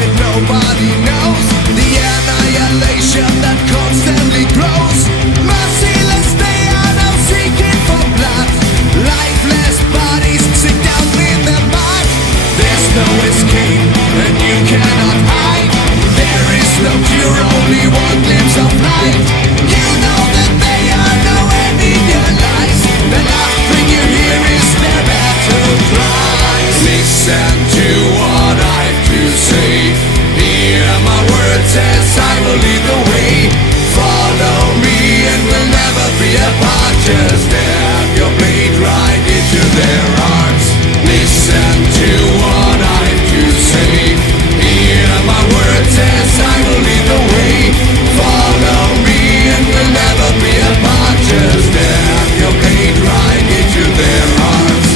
that nobody knows, the annihilation that constantly grows. Merciless, they are now seeking for blood. Lifeless bodies sink down in the mud. There's no escape and you cannot hide. There is no cure, only one glimpse of light. You know that they are no end in your lies. The last thing you hear is their battle cries. Listen to what I have to say. Hear my words as I will lead the way. Follow me and we'll never be apart. Just stab your blade right into their hearts. Listen to what I have to say. Hear my words as I will lead the way. Follow me and we'll never be apart. Just stab your blade right into their hearts.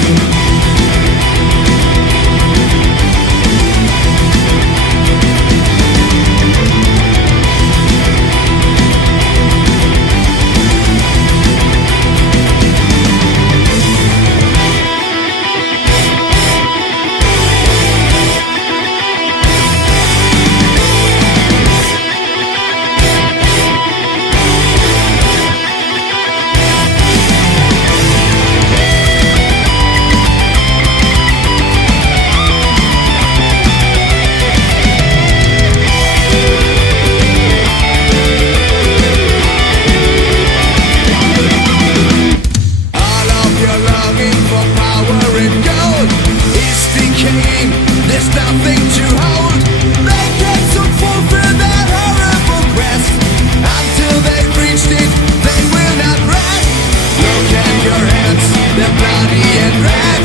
There's nothing to hold. They get so fulfill that horrible quest. Until they've reached it, they will not rest. Look at your hands, they're bloody and red.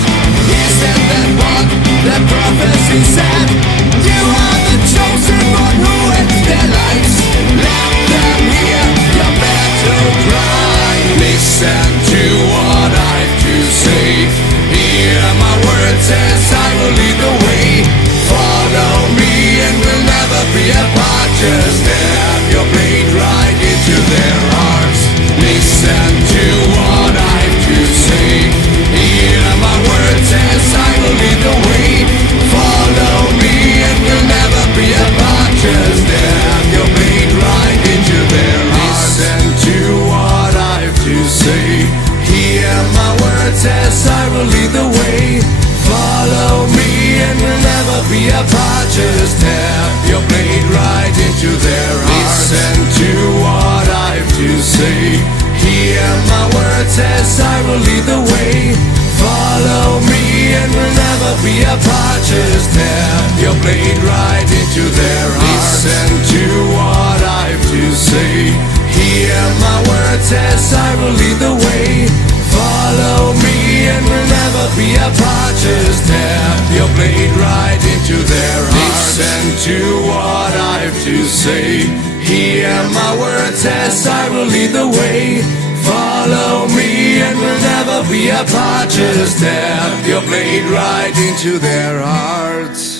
Isn't that what the prophecy said? You are the chosen one who ends their lives. Let them hear your battle cry. Listen to what I have to say. Hear my words as I will lead the way. Follow me and we'll never be apart. Just stab your blade right into their hearts. Listen to what I have to say. Hear my words as I will lead the way. Follow me and we'll never be apart. Just stab your blade right into their hearts. Listen to what I have to say. Hear my words as I will lead the way. Follow me and we'll never be apart. Just stab your blade right into their hearts. Listen to what I have to say. Hear my words as I will lead the way. Follow me and we'll never be apart. Just stab your blade right into their hearts. Listen to what I have to say. Hear my words as I will lead the way. Follow me and we'll never be apart. Just stab your blade right into their hearts. Listen to what I have to say. Hear my words as I will lead the way. Follow me and we'll never be apart. Just stab your blade right into their hearts.